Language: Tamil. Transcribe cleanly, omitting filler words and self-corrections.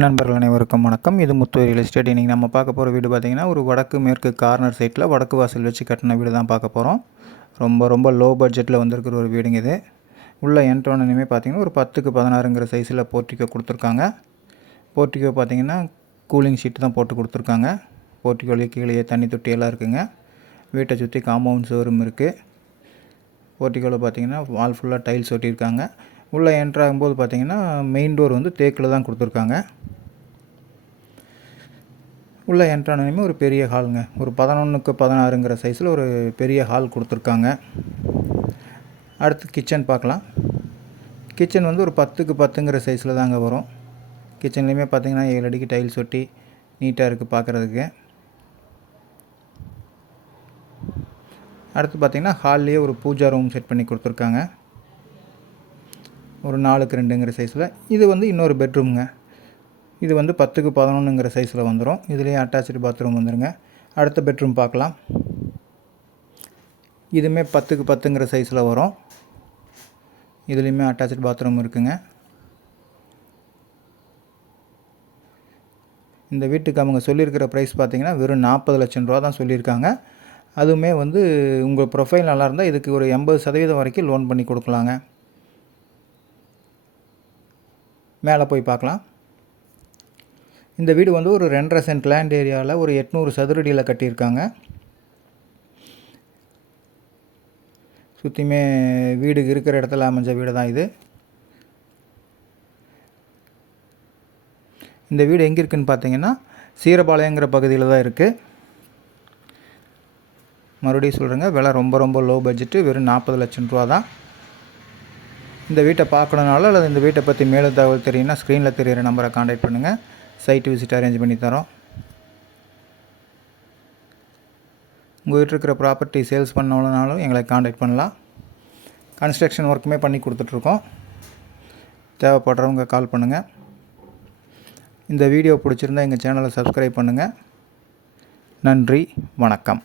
நண்பர்கள் அனைவருக்கும் வணக்கம். இது முத்து ரியல் எஸ்டேட். இன்றைக்கி நம்ம பார்க்க போகிற வீடு பார்த்திங்கன்னா ஒரு வடக்கு மேற்கு கார்னர் சைட்டில் வடக்கு வாசல் வச்சு கட்டின வீடு தான் பார்க்க போகிறோம். ரொம்ப லோ பட்ஜெட்டில் வந்திருக்கிற ஒரு வீடுங்க இது. உள்ளே என்ட்ரோனே பார்த்திங்கன்னா ஒரு 10க்கு 16ங்கிற சைஸில் போர்ட்டிகோ கொடுத்துருக்காங்க. போர்ட்டிகோ பார்த்திங்கன்னா கூலிங் ஷீட் தான் போட்டு கொடுத்துருக்காங்க. போர்ட்டிகோலேயே கீழே தண்ணி தொட்டியெல்லாம் இருக்குங்க. வீட்டை சுற்றி காம்பவுண்ட் சுவரும் இருக்குது. போர்ட்டிகோவில் பார்த்திங்கன்னா வால் ஃபுல்லாக டைல்ஸ் ஒட்டியிருக்காங்க. உள்ளே என்ட்ராகும்போது பார்த்திங்கன்னா மெயின் டோர் வந்து தேக்கில் தான் கொடுத்துருக்காங்க. உள்ளே என்ட்ரானமே ஒரு பெரிய ஹாலுங்க. ஒரு 11க்கு 16ங்கிற சைஸில் ஒரு பெரிய ஹால் கொடுத்துருக்காங்க. அடுத்து கிச்சன் பார்க்கலாம். கிச்சன் வந்து ஒரு 10க்கு 10ங்கிற சைஸில் தாங்க வரும். கிச்சன்லேயுமே பார்த்திங்கன்னா 7 அடிக்கு டைல்ஸ் ஒட்டி நீட்டாக இருக்குது பார்க்குறதுக்கு. அடுத்து பார்த்திங்கன்னா ஹால்லேயே ஒரு பூஜா ரூம் செட் பண்ணி கொடுத்துருக்காங்க. ஒரு 4க்கு 2ங்கிற சைஸில். இது வந்து இன்னொரு பெட்ரூம்ங்க. இது வந்து 10க்கு 11ங்கிற சைஸில் வந்துடும். இதுலேயே அட்டாச்சு பாத்ரூம் வந்துடுங்க. அடுத்த பெட்ரூம் பார்க்கலாம். இதுவுமே 10க்கு 10ங்கிற சைஸில் வரும். இதுலேயுமே அட்டாச்சு பாத்ரூம் இருக்குங்க. இந்த வீட்டுக்கு அவங்க சொல்லியிருக்கிற ப்ரைஸ் பார்த்திங்கன்னா வெறும் 40 லட்சம் ரூபா தான் சொல்லியிருக்காங்க. அதுவுமே வந்து உங்கள் ப்ரொஃபைல் நல்லா இருந்தால் இதுக்கு ஒரு 80% வரைக்கும் லோன் பண்ணி கொடுக்கலாங்க. மேலே போய் பார்க்கலாம். இந்த வீடு வந்து ஒரு 2.5 சென்ட் லேண்ட் ஏரியாவில் ஒரு 800 சதுரடியில் கட்டியிருக்காங்க. சுற்றியுமே வீடு இருக்கிற இடத்துல அமைஞ்ச வீடு தான் இது. இந்த வீடு எங்கே இருக்குதுன்னு பார்த்தீங்கன்னா சீரபாளையங்கிற பகுதியில் தான் இருக்குது. மறுபடியும் சொல்கிறேங்க, விலை ரொம்ப லோ பட்ஜெட்டு. வெறும் 40 லட்சம் ரூபா தான். இந்த வீட்டை பார்க்கணுனால அல்லது இந்த வீட்டை பற்றி மேலும் தகவல் தெரியும்னா ஸ்க்ரீனில் தெரிகிற நம்பரை கான்டாக்ட் பண்ணுங்கள். சைட் விசிட் அரேஞ்ச் பண்ணி தரோம். உங்கள் வீட்டில் இருக்கிற ப்ராப்பர்ட்டி சேல்ஸ் பண்ணணுன்னாலும் எங்களை கான்டாக்ட் பண்ணலாம். கன்ஸ்ட்ரக்ஷன் ஒர்க்குமே பண்ணி கொடுத்துட்ருக்கோம். தேவைப்படுறவங்க கால் பண்ணுங்கள். இந்த வீடியோ பிடிச்சிருந்தால் எங்கள் சேனலை சப்ஸ்கிரைப் பண்ணுங்கள். நன்றி, வணக்கம்.